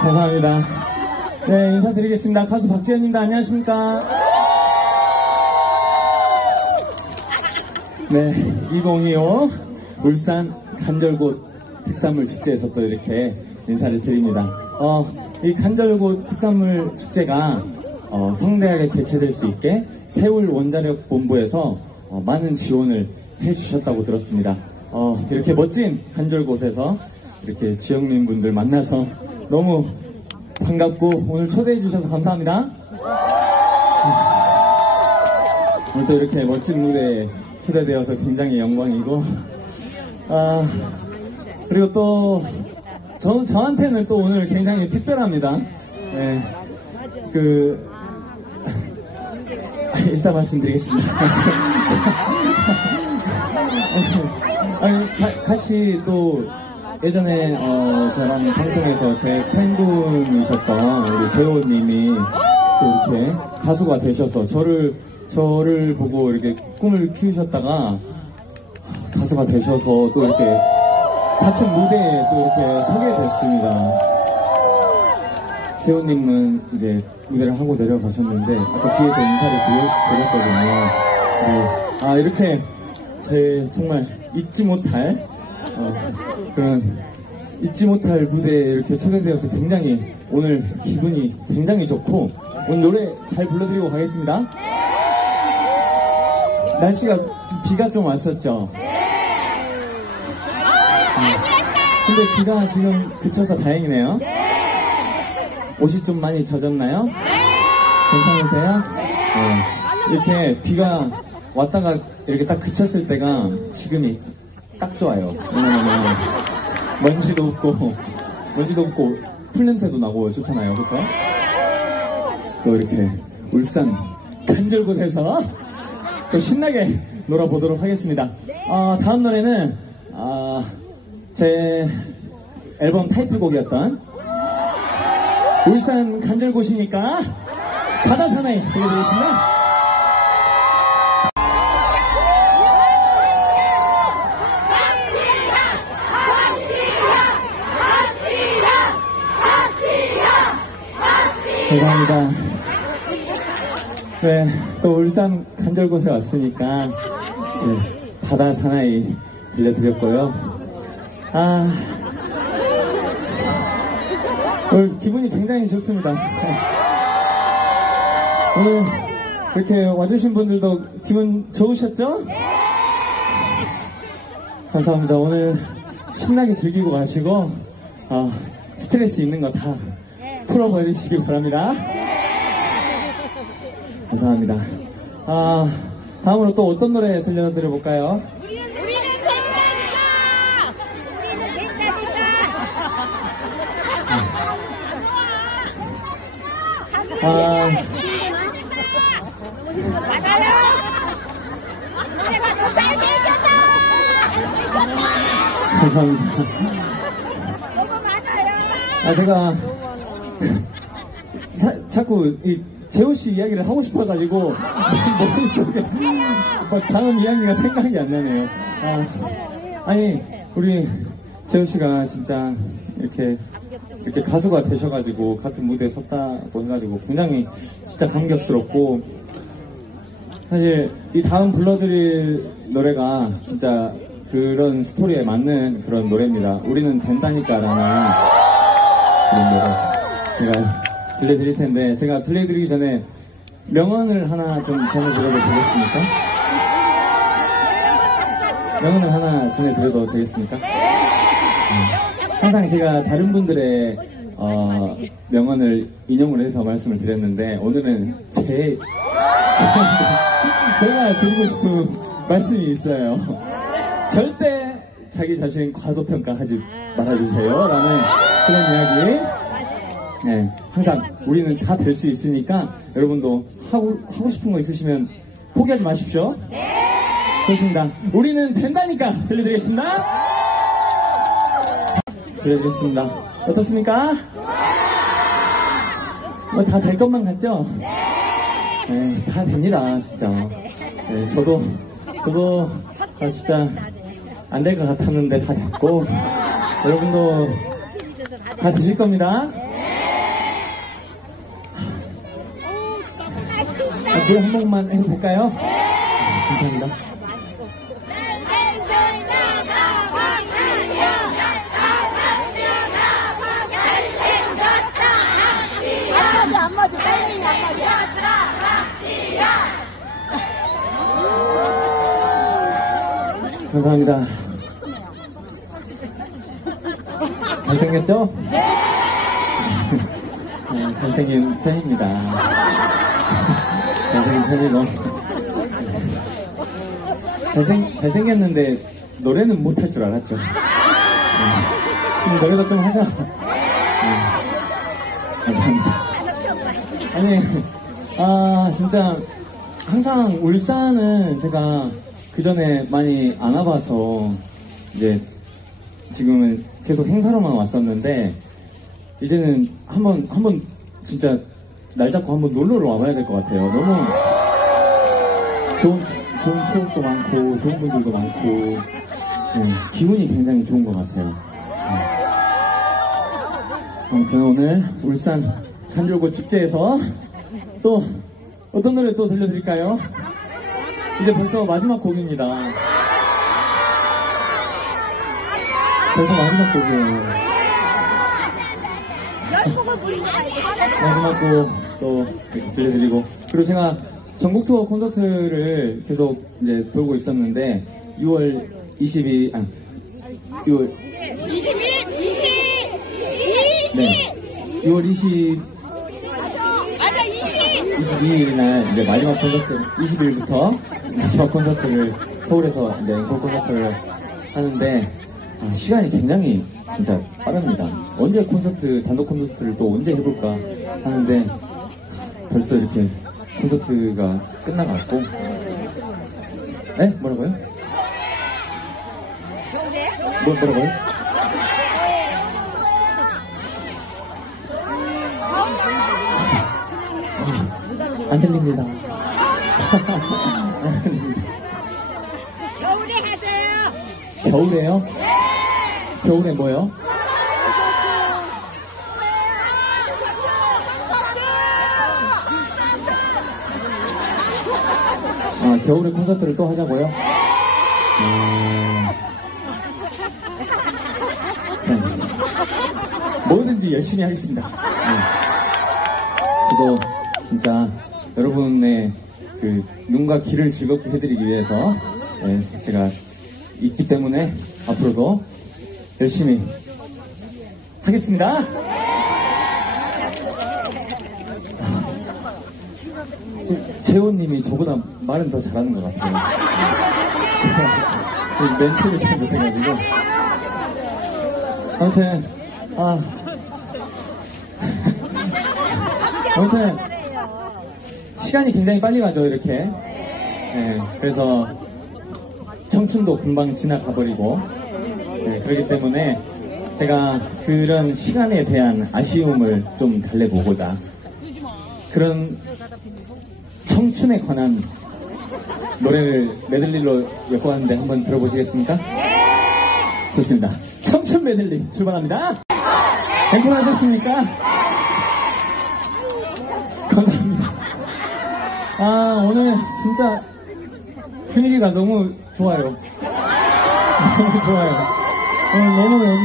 감사합니다. 네, 인사드리겠습니다. 가수 박지현입니다. 안녕하십니까? 네, 2025 울산 간절곶 특산물 축제에서 또 이렇게 인사를 드립니다. 이 간절곶 특산물 축제가 성대하게 개최될 수 있게 세울 원자력 본부에서 많은 지원을 해주셨다고 들었습니다. 이렇게 멋진 간절곶에서 이렇게 지역민분들 만나서 너무 반갑고 오늘 초대해 주셔서 감사합니다. 오늘 또 이렇게 멋진 무대에 초대되어서 굉장히 영광이고, 그리고 또 저한테는 또 오늘 굉장히 특별합니다. 네, 일단 말씀드리겠습니다. 같이 또 예전에 저랑 방송에서 제 팬분이셨던 우리 재호님이 또 이렇게 가수가 되셔서 저를 보고 이렇게 꿈을 키우셨다가 가수가 되셔서 또 이렇게 같은 무대에 또 이렇게 서게 됐습니다. 재호님은 이제 무대를 하고 내려가셨는데 아까 뒤에서 인사를 드렸거든요. 네. 이렇게 제 정말 잊지 못할 잊지 못할 무대에 이렇게 초대되어서 굉장히 오늘 기분이 굉장히 좋고 오늘 노래 잘 불러드리고 가겠습니다. 날씨가 비가 좀 왔었죠? 근데 비가 지금 그쳐서 다행이네요. 옷이 좀 많이 젖었나요? 괜찮으세요? 네. 이렇게 비가 왔다가 이렇게 딱 그쳤을 때가 지금이 딱 좋아요. 왜냐면 먼지도 없고 풀냄새도 나고 좋잖아요. 그쵸? 또 이렇게 울산 간절곶에서 또 신나게 놀아보도록 하겠습니다. 다음 노래는 제 앨범 타이틀곡이었던 울산 간절곶이니까 바다 사나이 들려드리겠습니다. 감사합니다. 네, 또 울산 간절곶에 왔으니까 네, 바다 사나이 들려드렸고요. 오늘 기분이 굉장히 좋습니다. 오늘 이렇게 와주신 분들도 기분 좋으셨죠? 감사합니다. 오늘 신나게 즐기고 가시고 스트레스 있는 거 다 풀어버리시기 바랍니다. 감사합니다. 다음으로 또 어떤 노래 들려드려볼까요? 우리는 된다니까! 우리는 된다니까! 맞아요! 내가 더 잘생겼다! 감사합니다. 너무 맞아요! 제가 자꾸 이 재호씨 이야기를 하고 싶어가지고 머릿속에 막 다음 이야기가 생각이 안 나네요. 아니 우리 재호씨가 진짜 이렇게 가수가 되셔가지고 같은 무대에 섰다고 해가지고 굉장히 진짜 감격스럽고, 사실 이 다음 불러드릴 노래가 진짜 그런 스토리에 맞는 그런 노래입니다. 우리는 된다니까 라는 그런 노래 제가 들려드릴 텐데, 제가 들려드리기 전에 명언을 하나 좀 전해드려도 되겠습니까? 명언을 하나 전해드려도 되겠습니까? 항상 제가 다른 분들의 명언을 인용을 해서 말씀을 드렸는데, 오늘은 제가 드리고 싶은 말씀이 있어요. 절대 자기 자신 과소평가하지 말아주세요 라는 그런 이야기. 네, 항상 우리는 다 될 수 있으니까 여러분도 하고 싶은 거 있으시면 포기하지 마십시오. 좋습니다. 우리는 된다니까 들려드리겠습니다. 들려드리겠습니다. 어떻습니까? 뭐 다 될 것만 같죠? 네, 다 됩니다, 진짜. 네, 저도 진짜 안 될 것 같았는데 다 됐고, 여러분도 다 드실 겁니다. 노래 한 곡만 해도 될까요? 감사합니다. 감사합니다. 잘생겼죠? 네, 잘생긴 팬입니다. 잘생긴 팬이고. 잘생겼는데 노래는 못할 줄 알았죠. 노래도 좀 하자. 감사합니다. 아니, 진짜 항상 울산은 제가 그 전에 많이 안 와봐서 이제 지금은 계속 행사로만 왔었는데 이제는 한번 진짜 날 잡고 한번 놀러를 와봐야 될 것 같아요. 너무 좋은 추억도 많고 좋은 분들도 많고 기분이 굉장히 좋은 것 같아요. 아무튼 오늘 울산 간절곶 축제에서 또 어떤 노래 또 들려드릴까요? 이제 벌써 마지막 곡입니다. 벌써 마지막 곡이에요. 마지막 곡 또 들려드리고, 그리고 제가 전국 투어 콘서트를 계속 이제 돌고 있었는데 6월 22, 네, 6월 22일 날 이제 마지막 콘서트, 20일부터 마지막 콘서트를 서울에서 이제 앵콜 콘서트를 하는데 시간이 굉장히 진짜 빠릅니다. 언제 단독 콘서트를 또 언제 해볼까 하는데 벌써 이렇게 콘서트가 끝나갔고. 네? 뭐라고요? 뭐라고요? 안 들립니다. 겨울에 하세요. 겨울에요? 겨울에 뭐요? 겨울에 콘서트를 또 하자고요? 네. 뭐든지 열심히 하겠습니다. 네. 저도 진짜 여러분의 그 눈과 귀를 즐겁게 해드리기 위해서 제가 있기 때문에 앞으로도 열심히 하겠습니다. 재호님이 저보다 말은 더 잘하는 것 같아요. 제가 멘트를 잘 못해가지고. 아무튼 시간이 굉장히 빨리 가죠, 이렇게. 네, 그래서 청춘도 금방 지나가버리고. 네, 그렇기 때문에 제가 그런 시간에 대한 아쉬움을 좀 달래보고자 그런 청춘에 관한 노래를 메들리로 엮어왔는데 한번 들어보시겠습니까? 좋습니다. 청춘 메들리 출발합니다. 앵콜 하셨습니까? 감사합니다. 오늘 진짜 분위기가 너무 좋아요. 너무 좋아요. 오늘 너무 여기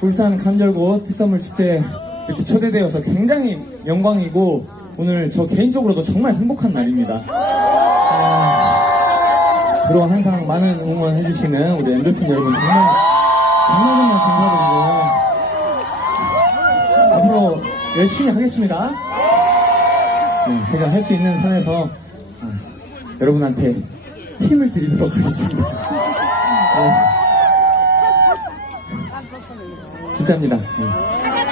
울산 간절곶 특산물 축제에 이렇게 초대되어서 굉장히 영광이고 오늘 저 개인적으로도 정말 행복한 날입니다. 그리고 항상 많은 응원해주시는 우리 엔돌핀 여러분 정말 감사드리고요. 앞으로 열심히 하겠습니다. 제가 할 수 있는 선에서 여러분한테 힘을 드리도록 하겠습니다. 진짜입니다.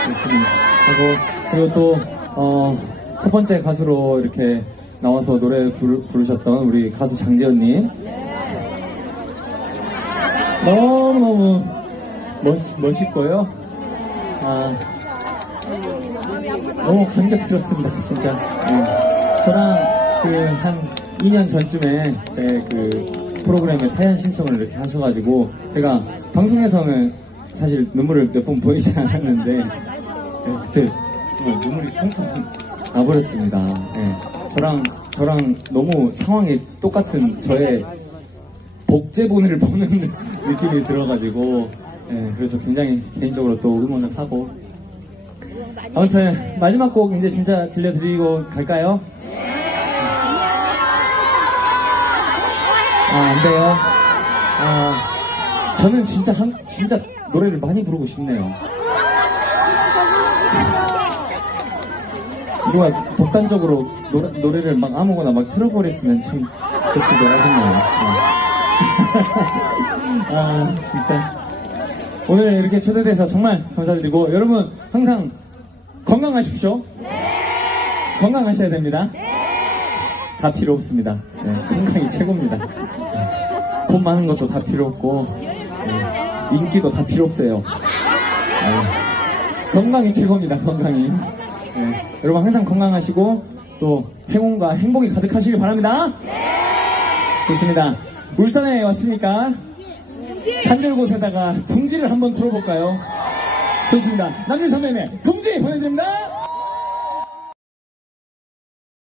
열심히 하고, 그리고 또 첫 번째 가수로 이렇게 나와서 노래 부르셨던 우리 가수 장재현님, 너무너무 멋있고요. 너무 감격스럽습니다, 진짜. 저랑 한 2년 전쯤에 제 프로그램에 사연 신청을 이렇게 하셔가지고 제가 방송에서는 사실 눈물을 몇 번 보이지 않았는데 그때 정말 눈물이 펑펑 나버렸습니다. 네. 저랑 너무 상황이 똑같은 저의 복제본을 보는 느낌이 들어가지고 네, 그래서 굉장히 개인적으로 또 응원을 하고 아무튼 마지막 곡 이제 진짜 들려드리고 갈까요? 안 돼요. 저는 진짜 노래를 많이 부르고 싶네요. 누가 독단적으로 노래를 막 아무거나 막 틀어버렸으면 참 좋게 놀아겠네요. 진짜. 오늘 이렇게 초대돼서 정말 감사드리고, 여러분 항상 건강하십시오. 건강하셔야 됩니다. 다 필요 없습니다. 네, 건강이 최고입니다. 네, 돈 많은 것도 다 필요 없고, 네, 인기도 다 필요 없어요. 네, 건강이 최고입니다. 건강이. 네, 여러분 항상 건강하시고 또 행운과 행복이 가득하시길 바랍니다. 좋습니다. 울산에 왔으니까 한절곳에다가 둥지를 한번 틀어볼까요? 좋습니다. 남준 선배님의 둥지 보내드립니다.